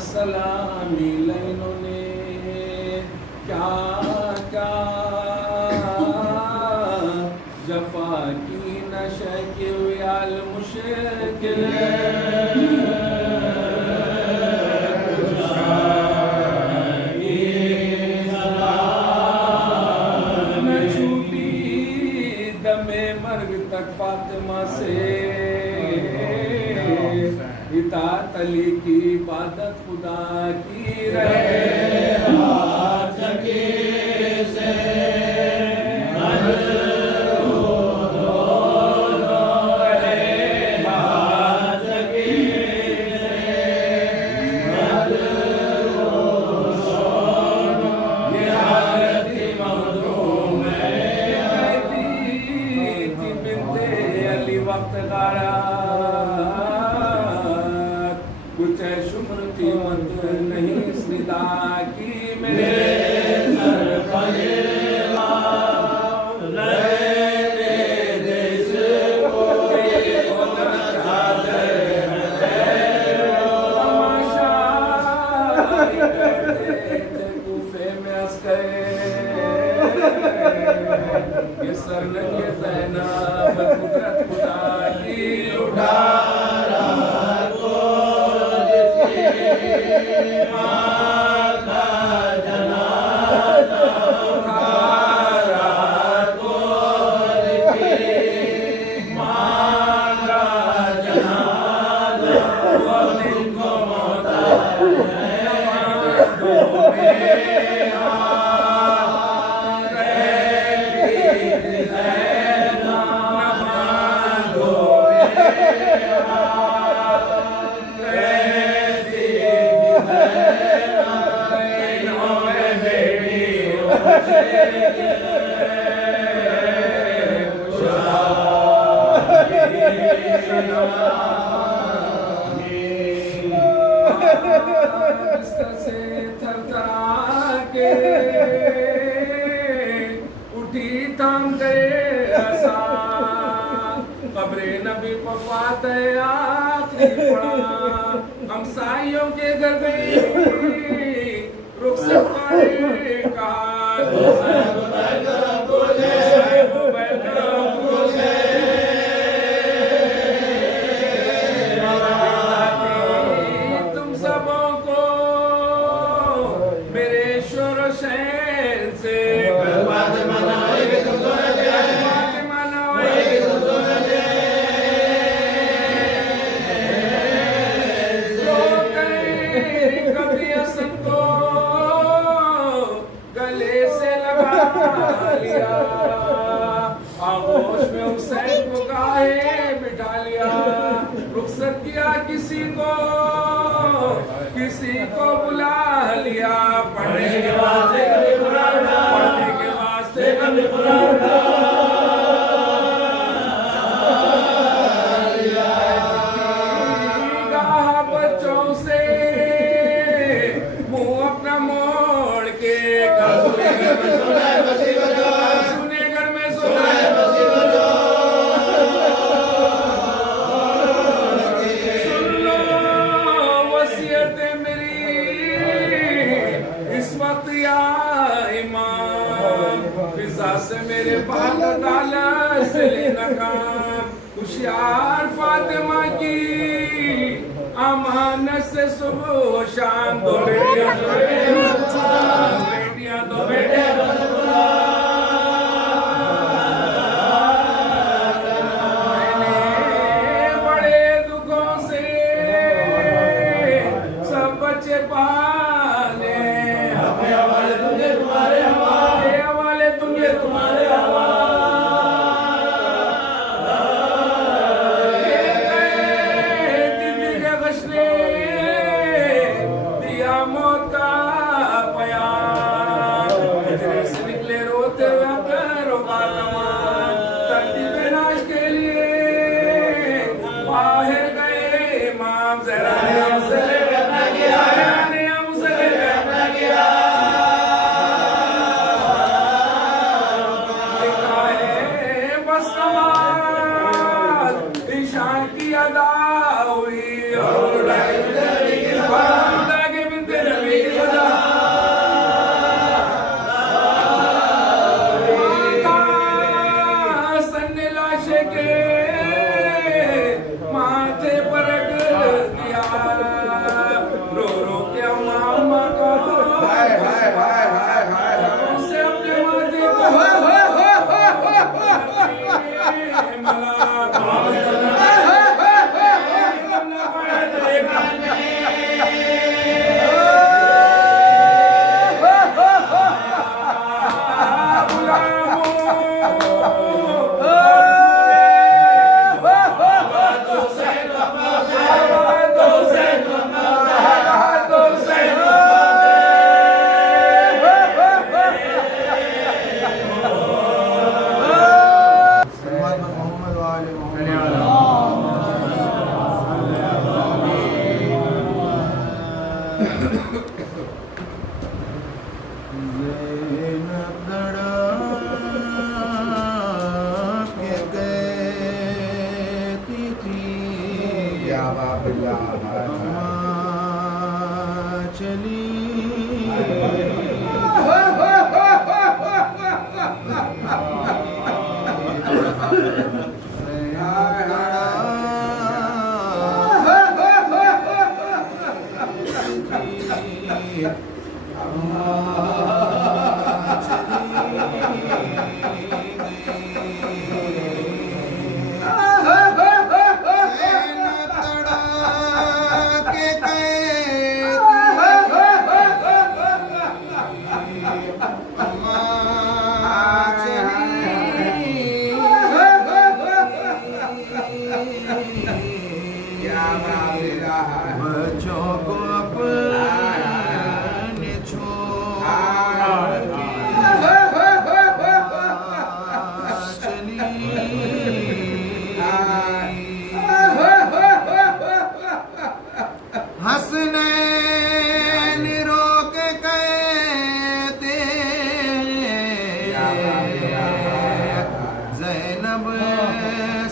सलामी लाइनों ने क्या क्या जफा की नशकिल मुश्किल न छूटी दमे मर्ग तक फातिमा से इताअत अली की इबादत खुदा की रहे आज की से कुछ शुक्र कीमत नहीं निदा की मेरे सर पर ये सर लगे ज़ैनब कुदरत खुदा की उठा से थरथरा के उठी थाम गए आसान कब्रे नबी पर फातिह आखिरी पड़ा हमसाइयों के घर गई रुखसत करे कहा आगोश में हुसैन को गाहे बिठा लिया रुखसत किया किसी को बुला लिया पढ़ने के वास्ते बच्चों से मुंह अपना मोड़ के से मेरे बात ताला से लेना काम होशियार फातिमा की अमानत से सुबह शाम दो बेटियां दो बेटे बड़े दुखों से सब बच्चे पाले तुम्हारे दिया मौत का ज़ैनब धड़क के कहती थी या बाप या अम्मा चली बच्चों को अपने छोड़ चली हसनैन रोक कहते ज़ैनब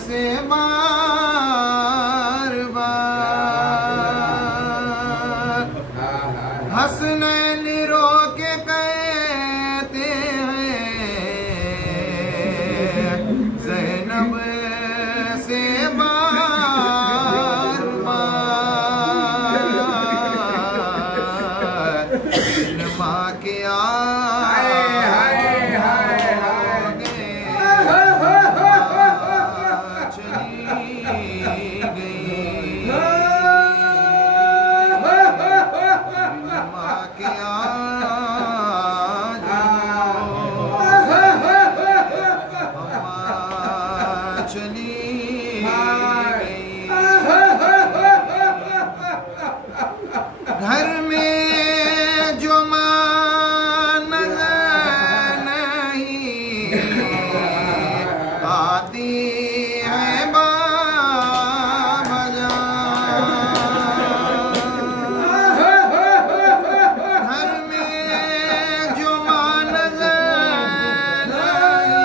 से बार बार हसनैन रोक कहते हैं ज़ैनब से बार बार माँ के घर में जो माँ नजर नहीं आती है बाबा घर में जो माँ नजर नहीं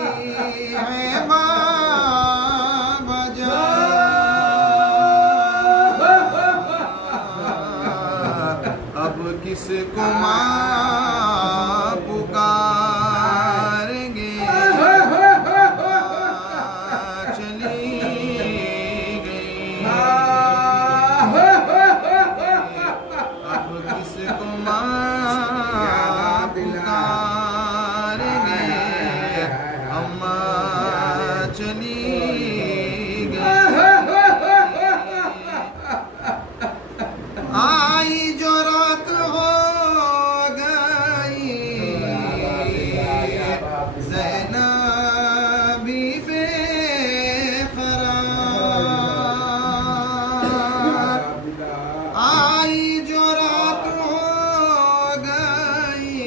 आती है बाबा अब किसको माँ पुकारेंगे चली गई अब किसको माँ पुकारेंगे अम्मा चली गई आई जो रात हो गई ज़ैनब भी बेक़रार आई जो रात हो गई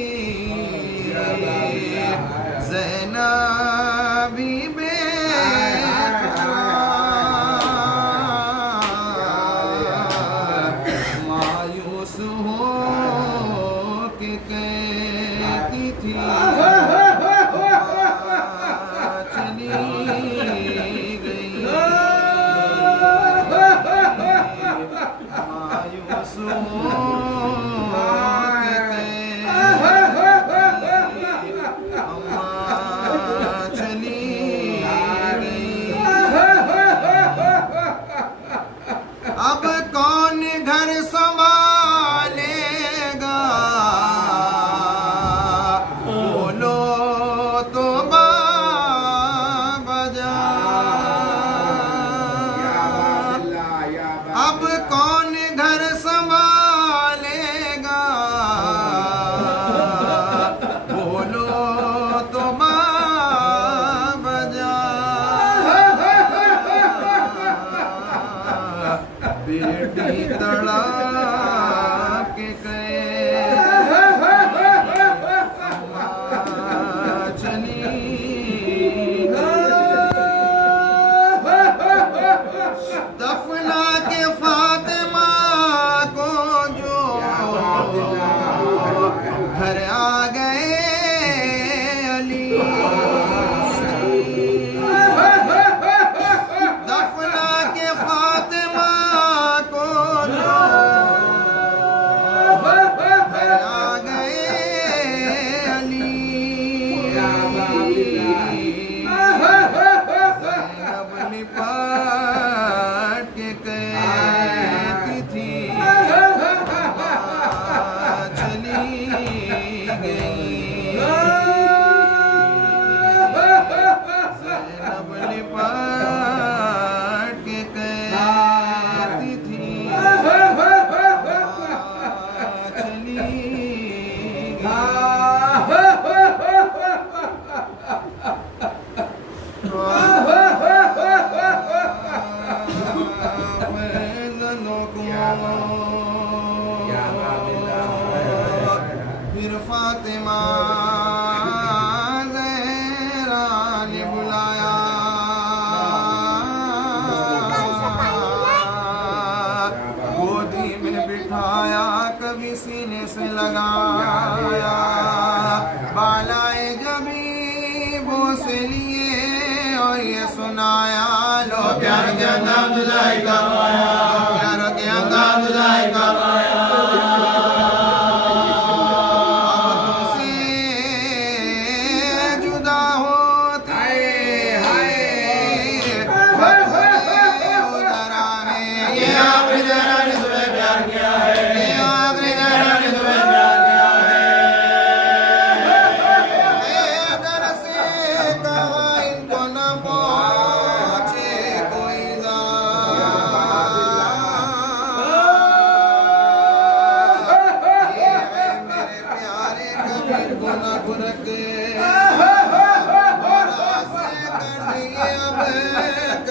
ज़ैनब भी मायूस हो के कहती थी चली गई मायूस हो के कहती अम्मा चली गई अब कौन घर संभालेगा घर आ गए अली दफना के फातिमा को घर आ गए अली जैनब लिपट के कहती थी चली गई जैनब लिपट के कहती थी चली फिर फातिमा ज़हरा ने बुलाया गोदी में बिठाया कभी सीने से लगाया बालाए जबी बोस लिए और ये सुनाया लो प्यार के अंदाज जुदाई का प्यार के अंदाज जुदाई का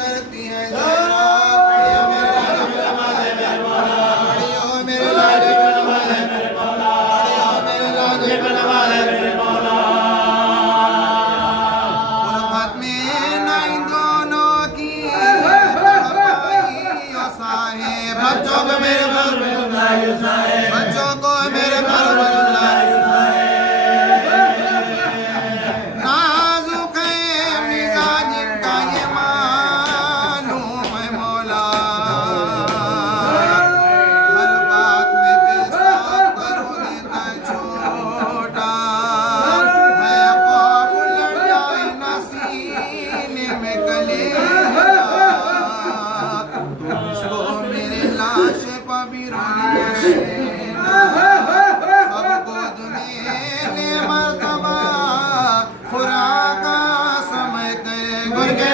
करती है बच्चों को मेरे घर बच्चों को मेरे घर नाजुक है मिजाज का ये मालूम है मौला हर बात में कैसा करो देता छोटा है ख्वाब लड़ जाए ना सीने में गले लाश पबी रोनी सबको दुनिया मर्तबा खुराक समय के गुरगे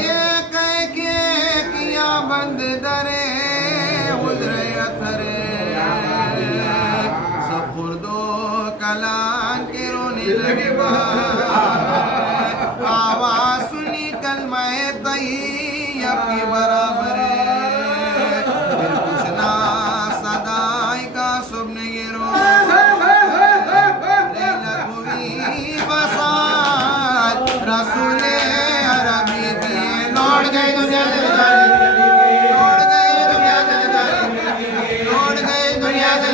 ये कह के किया बंद दरे उजरे अथरे सब खुर्दो कलान के रोने लगे आवाज सुनी कलमा तैयब के बराबर फिर कुछ ना सदाई का सुबह ये रो हुई बसात रसूले अरबी की लौट गई दुनिया से लौट गई दुनिया से लौट गई दुनिया से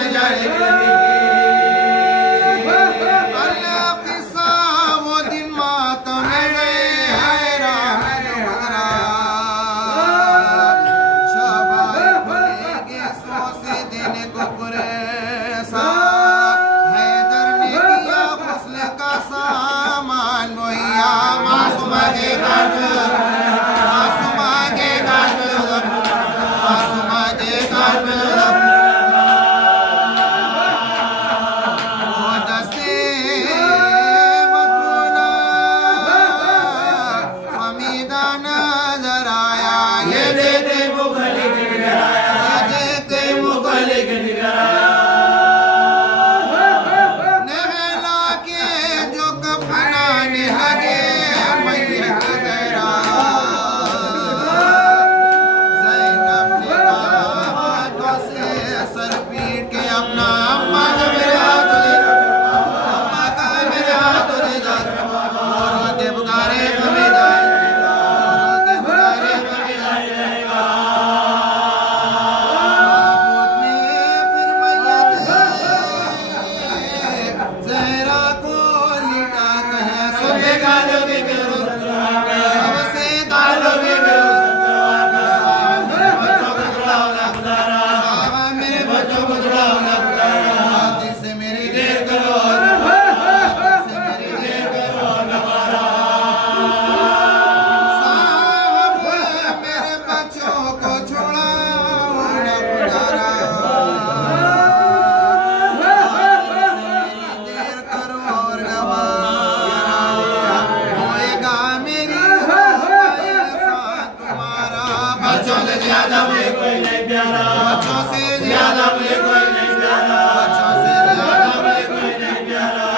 से ज्यादा मुझे कोई नहीं प्यारा, बच्चों से ज्यादा मुझे कोई नहीं प्यारा, बच्चों से ज्यादा मुझे कोई नहीं प्यारा।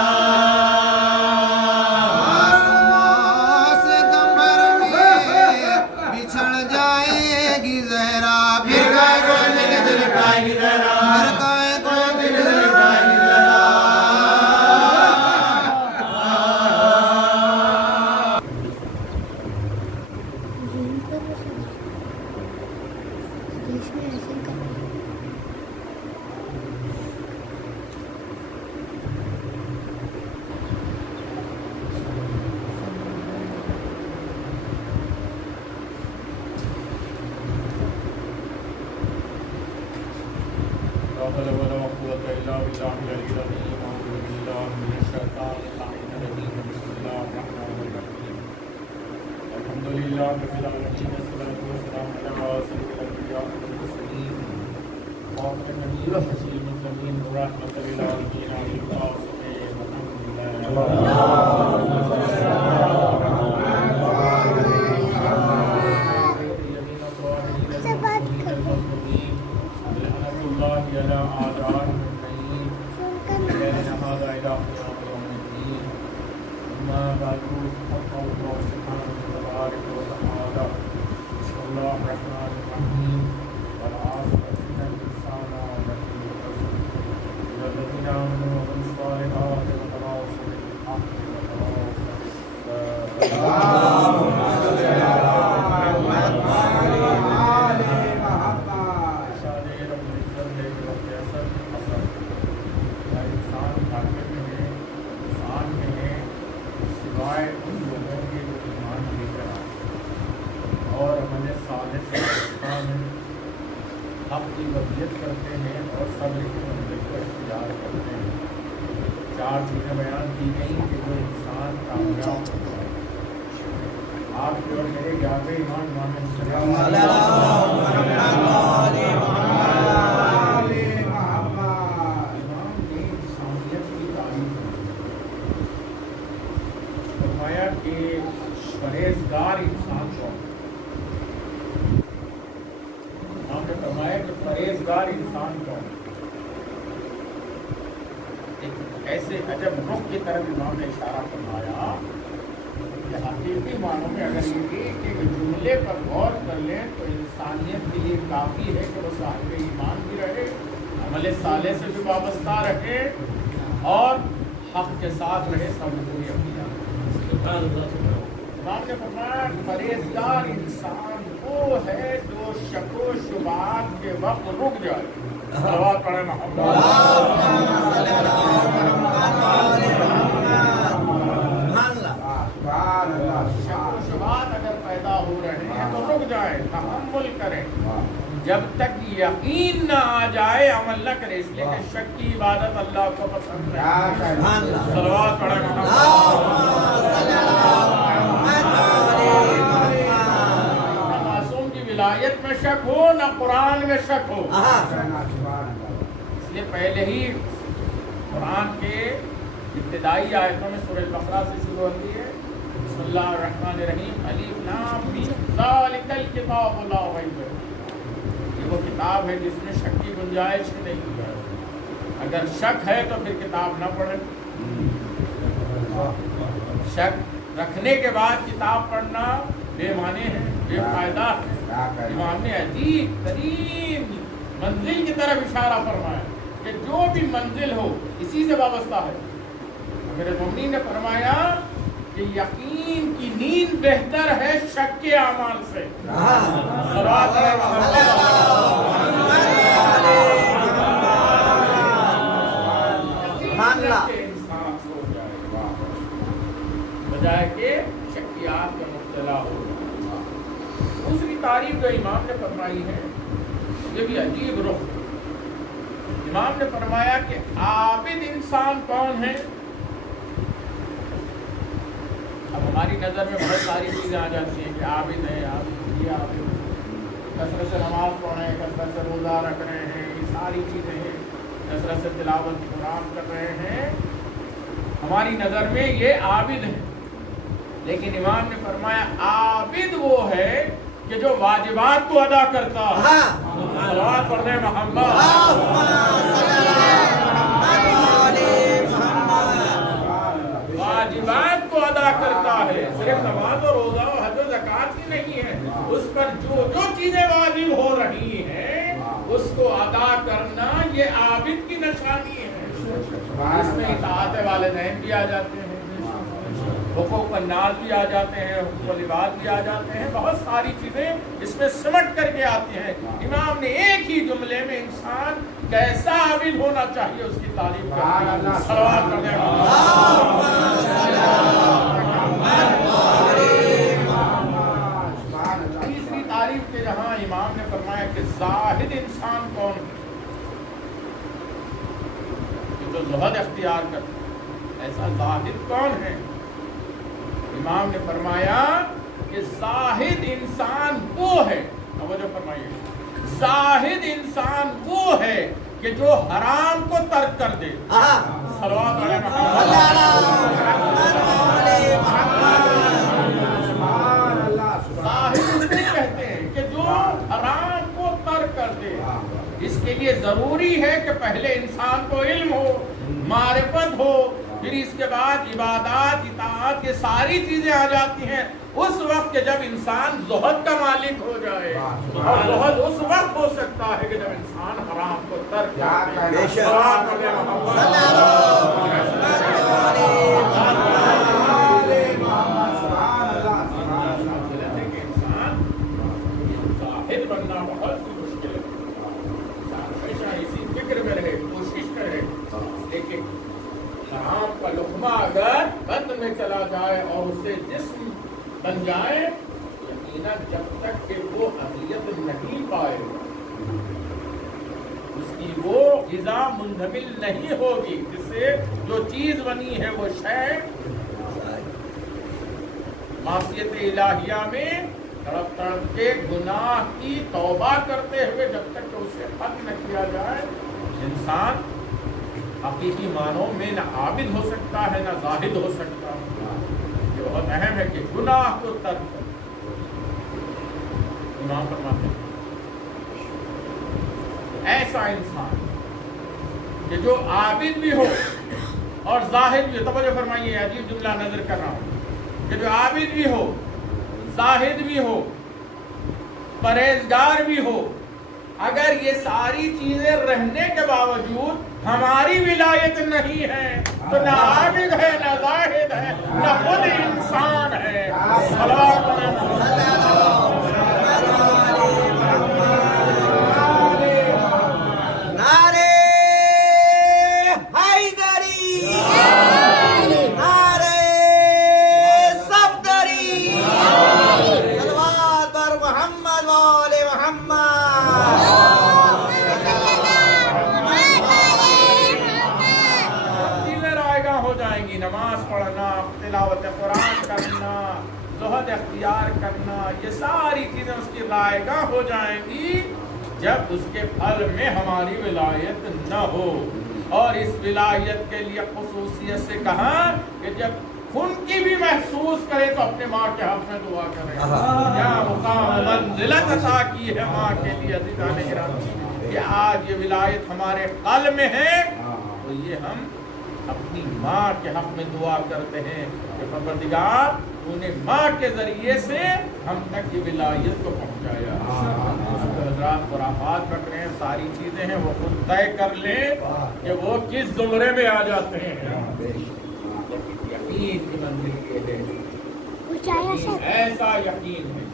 मासूमों से कमर में बिछड़ जाएगी जहरा, फिर काय को दिल दिल पाएगी जहरा, फिर काय को दिल दिल पाएगी जहरा। देश में ऐसे ही करना है। करते हैं और सब्र के मंजिल को इख्तियार करते हैं। चार चीजें बयान की गई कि जो इंसान कामयाब होता है। आपकी और मेरे 11वें इमाम इंसानियत की तारीफ फरमाया कि परहेजगार इंसान कौन, फरमाया कि परहेजगार इंसान कौन। एक ऐसे अजब रुख की तरफ इमाम ने इशारा फरमाया कि हकीकी मानों में अगर ये एक जुमले पर गौर कर लें तो इंसानियत के लिए काफ़ी है कि वो साहिब ईमान भी रहे, अमल साले से भी वाबस्ता रहे और हक के साथ रहे, सब पूरी अपनी। इमाम ने फरमाया परहेजगार इंसान वो है जो शको शुबात के वक्त रुक जाए। सलावत पढ़े मोहम्मद। शको शुबात अगर पैदा हो रहे हैं तो रुक जाए, तहम्मुल करें जब तक यकीन ना आ जाए, अमल न करे, इसलिए कि शक की इबादत अल्लाह को पसंद है। सलावत पढ़े मोहम्मद। विलायत में शक हो ना कुरान में शक हो। इसलिए पहले ही कुरान के इब्तिदाई आयतों में सूरह बकरा से शुरू होती है बिस्मिल्लाहिर्रहमानिर्रहीम अलिफ लाम मीम ज़ालिकल किताबु ला रैब फीह। ये वो किताब है जिसमें शक की गुंजाइश नहीं है। अगर शक है तो फिर किताब न पढ़े। शक रखने के बाद किताब पढ़ना बेमाने है, बेफायदा है। इमाम ने अजीब तरीन मंजिल की तरफ इशारा फरमाया कि जो भी मंजिल हो इसी से वाबस्ता है। मेरे मम्मी ने फरमाया कि यकीन की नींद बेहतर है शक के अमाल से। बजाय के शक्कियात में मुब्तला हो। दूसरी तारीफ जो इमाम ने फरमाई है ये भी अजीब रुख। इमाम ने फरमाया कि आबिद इंसान कौन है। अब हमारी नज़र में बहुत सारी चीज़ें आ जाती हैं कि आबिद है, ये आबिद कसरत से नमाज पढ़ रहे हैं, कसरत से रोज़ा रख रहे हैं, ये सारी चीज़ें हैं, कसरत से तिलावत कुरान कर रहे हैं, हमारी नज़र में ये आबिद है। लेकिन इमाम ने फरमाया आबिद वो है कि जो वाजिबात को अदा करता है, हाँ। सलावत पढ़ने मोहम्मद, वाजिबात को अदा करता है, सिर्फ नमाज और रोजा और हज और ज़कात ही नहीं है, उस पर जो जो चीजें वाजिब हो रही हैं उसको अदा करना ये आबिद की निशानी है। इसमें इताअत वालिदैन भी आ जाते हैं, हुकूक अन्नास भी आ जाते हैं, हुकूक लिबास भी आ जाते हैं, बहुत सारी चीजें इसमें सिमट करके आती हैं। इमाम ने एक ही जुमले में इंसान कैसा आबिद होना चाहिए उसकी तारीफ करनी। सलावत करने तीसरी तारीफ के जहां इमाम ने फरमाया कि जाहिद इंसान कौन है, जो ज़ुहद अख्तियार करता है, ऐसा जाहिद कौन है। इमाम ने फरमाया कि जाहिद इंसान वो है, तवज्जो फरमाइए, जाहिद इंसान वो है कि जो हराम को तर्क कर दे। सल्लल्लाहु अलैहि वसल्लम। जाहिद इसे कहते हैं कि जो हराम को तर्क कर दे। इसके लिए जरूरी है कि पहले इंसान को इल्म हो, मारिफत हो, फिर इसके बाद इबादत, इताअत, ये सारी चीजें आ जाती हैं। उस वक्त के जब इंसान ज़ुहद का मालिक हो जाए, और ज़ुहद उस वक्त हो सकता है कि जब इंसान हराम को तर्क करे। इंसान जाहिद बनना बहुत ही मुश्किल है। हमेशा इसी फिक्र में रहे, कोशिश करे, लेकिन हराम का लुक़मा अगर बंद में चला जाए और उससे जिस्म बन जाए, यकीनन जब तक कि वो अज़ियत नहीं पाए, उसकी वो ग़िज़ा मुंजमिल नहीं होगी, जिससे जो चीज़ बनी है वो शय मासियत इलाहिया में तड़प तड़प के गुनाह की तौबा करते हुए जब तक कि उसे खत्म न किया जाए, इंसान हकीकी मानों में न आबिद हो सकता है न जाहिद हो सकता है। ये बहुत अहम है कि गुनाह को तर्क करो। इमाम फरमाते हैं ऐसा इंसान कि जो आबिद भी हो और जाहिद भी हो, तवज्जो फरमाइए, अजीब जुमला नजर कर रहा हूं, कि जो आबिद भी हो, जाहिद भी हो, परहेजगार भी हो, अगर ये सारी चीजें रहने के बावजूद हमारी विलायत नहीं है तो न आबिद है, न जाहिद है, न खुद इंसान है। नारे हैदरी, नारे सफदरी, सलवात पर मोहम्मद वाले मोहम्मद। हो जाएंगी नमाज पढ़ना, तिलावत कुरान करना, ज़ुहद अख्तियार करना, ये सारी चीजें उसकी रायगाह हो जाएंगी जब उसके फल में हमारी विलायत न हो। और इस विलायत के लिए खुसूसियत से कहा कि जब खून की भी महसूस करे तो अपने माँ के हक में दुआ करें। क्या मुकाम मंजिलत अता की है माँ के लिए अज़ीज़ान गिरामी, कि आज ये विलायत हमारे कल में है, तो ये हम अपनी माँ के हक में दुआ करते हैं कि परवरदिगार तूने माँ के जरिए से हम तक ये विलायत को पहुँचाया। हज़रात खुराफात पक रहे हैं, सारी चीज़ें हैं, वो खुद तय कर ले कि वो किस जुमरे में आ जाते हैं। यकीन की मंजिल ये है, ऐसा यकीन है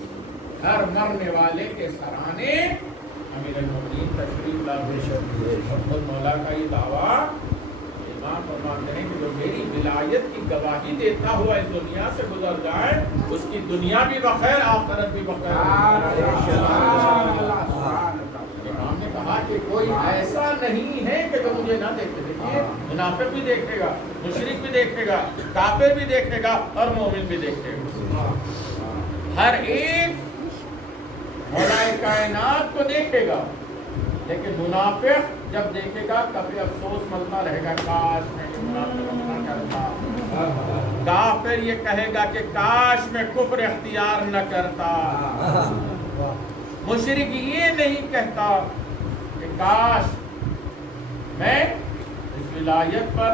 हर मरने वाले के सराहने अमीरुल मोमिनीन तशरीफ ला और खुद मौला का ये दावा फरमाते हैं कि जो मेरी विलायत की गवाही देता हुआ इस दुनिया से गुजर जाए, उसकी दुनिया भी बखैर, आखिरत भी बखैर। इमाम ने कहा कि कोई ऐसा नहीं है कि जो मुझे ना देखे। देखिए, मुनाफिक भी देखेगा, मुशरिक भी देखेगा, काफिर भी देखेगा और मोमिन भी देखेगा। हर एक मौलाए कायनात को देखेगा, लेकिन मुनाफिक जब देखेगा कभी अफसोस मलता रहेगा, काश मैं ये मुनाफिक अपना करता। काफिर ये कहेगा कि काश मैं कुफ्र इख्तियार न करता। मुशरिक ये नहीं कहता कि काश मैं इस विलायत पर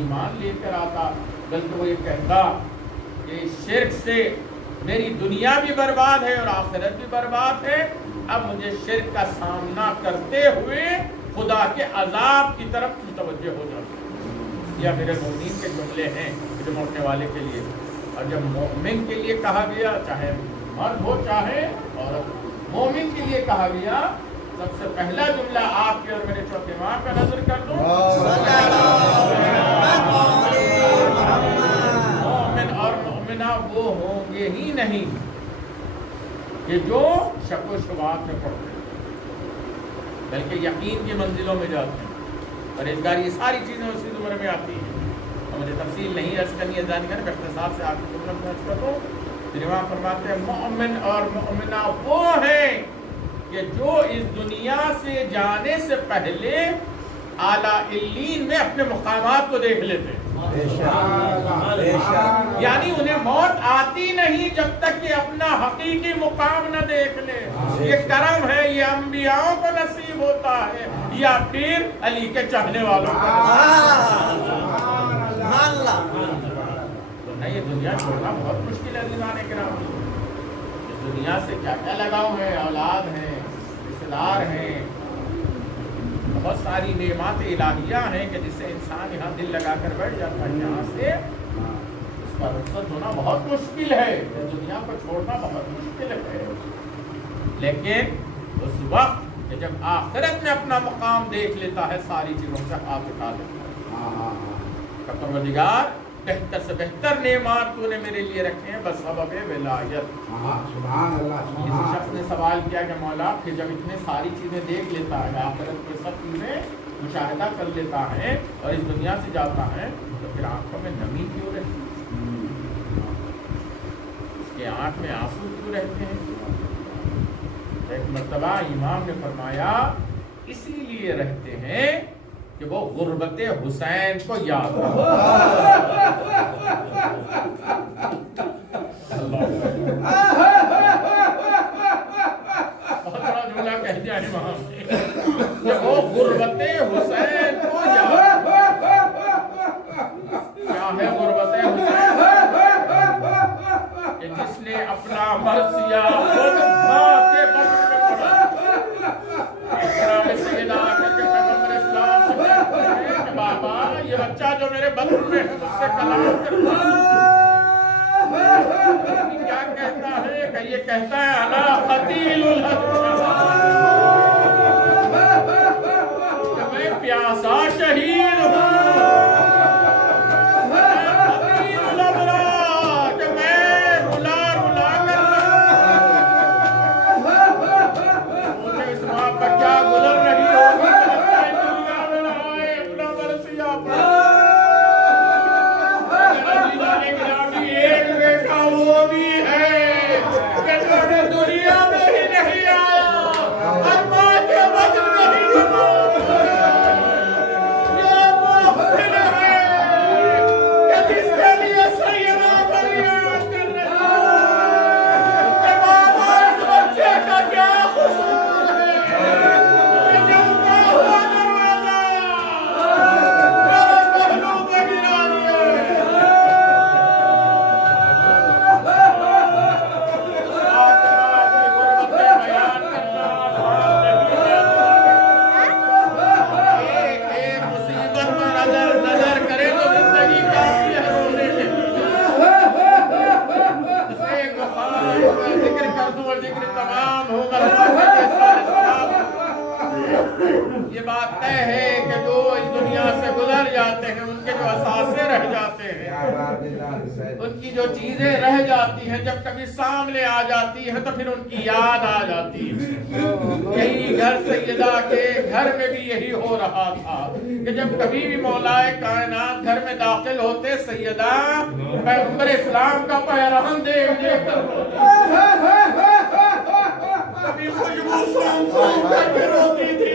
ईमान लेकर आता, बल्कि वो ये कहता कि शिर्क से मेरी दुनिया भी बर्बाद है और आखिरत भी बर्बाद है। अब मुझे शिर्क का सामना करते हुए खुदा के अजाब की तरफ मुतवज्जह हो जाता है। यह मेरे मोमिन के जुमले हैं जो मरने वाले के लिए। और जब मोमिन के लिए कहा गया, चाहे मर्द हो चाहे औरत, मोमिन के लिए कहा गया, सबसे पहला जुमला आपके और मेरे चौथे माह का नजर कर दो। मोमिन और मोमिना वो होंगे ही नहीं कि जो शक व शुबहात में पड़ते हैं, बल्कि यकीन की मंजिलों में जाते हैं। परहेजगारी, ये सारी चीज़ें उसी जुमरे में आती हैं। और मुझे तफसील नहीं अर्ज करनी है, जानी है, इख्तिसार से आपकी जुमला में अर्ज कर दूँ। फिर वहाँ फरमाते हैं मोमिन और मोमिना वो हैं कि जो इस दुनिया से जाने से पहले आला इल्लीन में अपने मुकामात को देख लेते हैं। यानी उन्हें मौत आती नहीं जब तक कि अपना हकीकी मुकाम न देख ले। ये करम है, ये अंबियाओं को नसीब होता है या फिर अली के चाहने वालों को। तो नहीं, ये दुनिया छोड़ना बहुत मुश्किल है दीवाने के नाम। इस दुनिया से क्या क्या लगाव है, औलाद है, रिश्तेदार हैं, बहुत सारी नेमात इलाहिया हैं कि जिससे इंसान यहाँ दिल लगा कर बैठ जाता है। यहाँ से उसका रुखसत होना बहुत मुश्किल है, दुनिया को छोड़ना बहुत मुश्किल है। लेकिन उस वक्त कि जब आखिरत में अपना मुकाम देख लेता है, सारी चीज़ों से हाथ उठा लेता है। परवरदिगार, बेहतर से बेहतर नेमात तूने मेरे लिए रखे हैं, बस सबब विलायत। किसी शख्स ने सवाल किया कि मौला, फिर जब इतने सारी चीज़ें देख लेता है, आखिरत में सब चीज़ें मुशाहिदा कर लेता है और इस दुनिया से जाता है, तो फिर आंखों में नमी क्यों रहती है? उसके आंख में आंसू क्यों रहते हैं? एक मर्तबा इमाम ने फरमाया, इसीलिए रहते हैं कि वो गुर्बत हुसैन को याद जुमला कह दिया इमाम ने कि वो गुर्बत हुसैन को याद। क्या है गुर्बत हुसैन? कि जिसने अपना मर्सिया खुद मां के बदन में पड़ा। बाबा, ये बच्चा जो मेरे बदन में है मुझसे कलाम करता है। क्या कहता है? कि ये कहता है अला कतीलुल कि मैं प्यासा शहीद हूँ, कि मैं रुला रुला कर मुझे इस माँ पर क्या गुजर रही होगी। एक बेटा वो भी है कि जो दुनिया में ही नहीं आया और मां के वजन में ही ये मुहसिन है कि जिसके लिए सैयदा फरियाद कर रही है कि बाबा इस बच्चे का क्या कसूर है कि जलता हुआ दरवाजा मेरे पहलू पे गिरा दिया। ये बात तय है कि जो इस दुनिया से गुजर जाते हैं, उनके जो असासे रह जाते हैं, उनकी जो चीजें रह जाती हैं, जब कभी सामने आ जाती है तो फिर उनकी याद आ जाती है। यही घर सैयदा के घर में भी यही हो रहा था कि जब कभी भी मौलाए कायनात घर में दाखिल होते, सैयदा पैगंबर इस्लाम का पैरहन देख कभी खुशबू सूंघ करके रोती थी।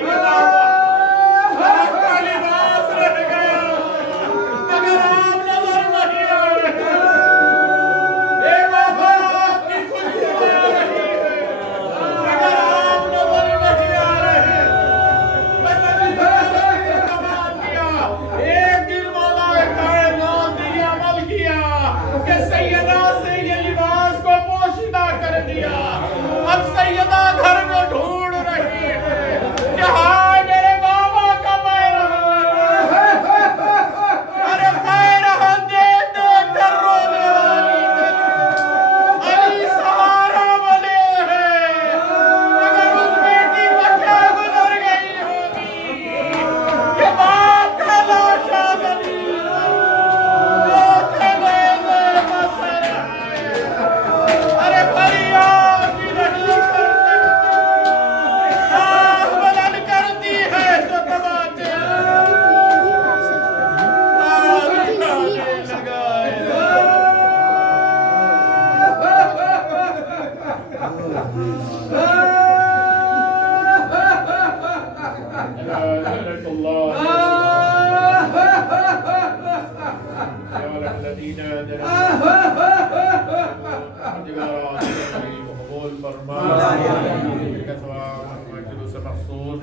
आपका लिबास रह गया मगर आप नजर नहीं आ रहे। बाबा, आपकी खुशबू आ रही है मगर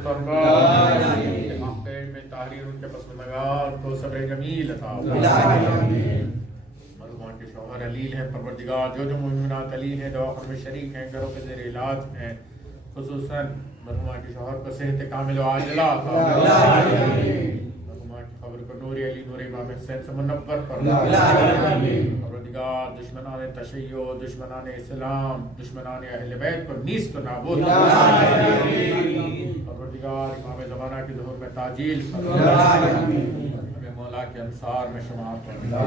फरमा। वाक़ई में तारीर उनके पसंदगार को सब्र जमील अता फरमा। मरहुमा के शौहर अलील हैं परवरदिगार, जो जो मुमिनात अलील हैं दवाख़ाने में शरीक हैं, घरों के ज़ेर इलाज हैं, खुसूसन मरहुमा के शौहर को सेहत कामिल व आजिला अता फरमा। मरहुमा की खबर को नूर अली नूर इमाम हुसैन से मुनव्वर फरमा। परवरदिगार दुश्मनान तशय्यो, दुश्मनान इस्लाम, दुश्मनान अहले बैत को नीस्त नाबूद फरमा। परवरदिगार इमाम ज़माना की ज़ुहूर में ताजील फरमा। हमें मौला के अंसार में शुमार फरमा।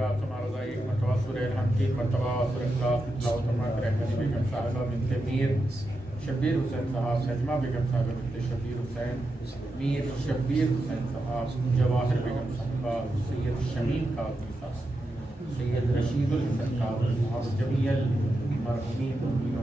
आप समारोज़ा एक मरतबा सूरह अलहम, 3 मरतबा सूरह इखलास की तिलावत फरमाते रहे। हनी बेगम साहिबा बिन्ते मीर शब्बीर हुसैन साहब, नजमा बेगम साहिबा बिन्ते शब्बीर हुसैन, मीर शब्बीर हुसैन साहब, जवाहिर बेगम साहिबा, सैयद शमीम काज़मी साहब, सैयद रशीदुल हसन काज़मी साहब, जमील मरहूमीन मुमिनीन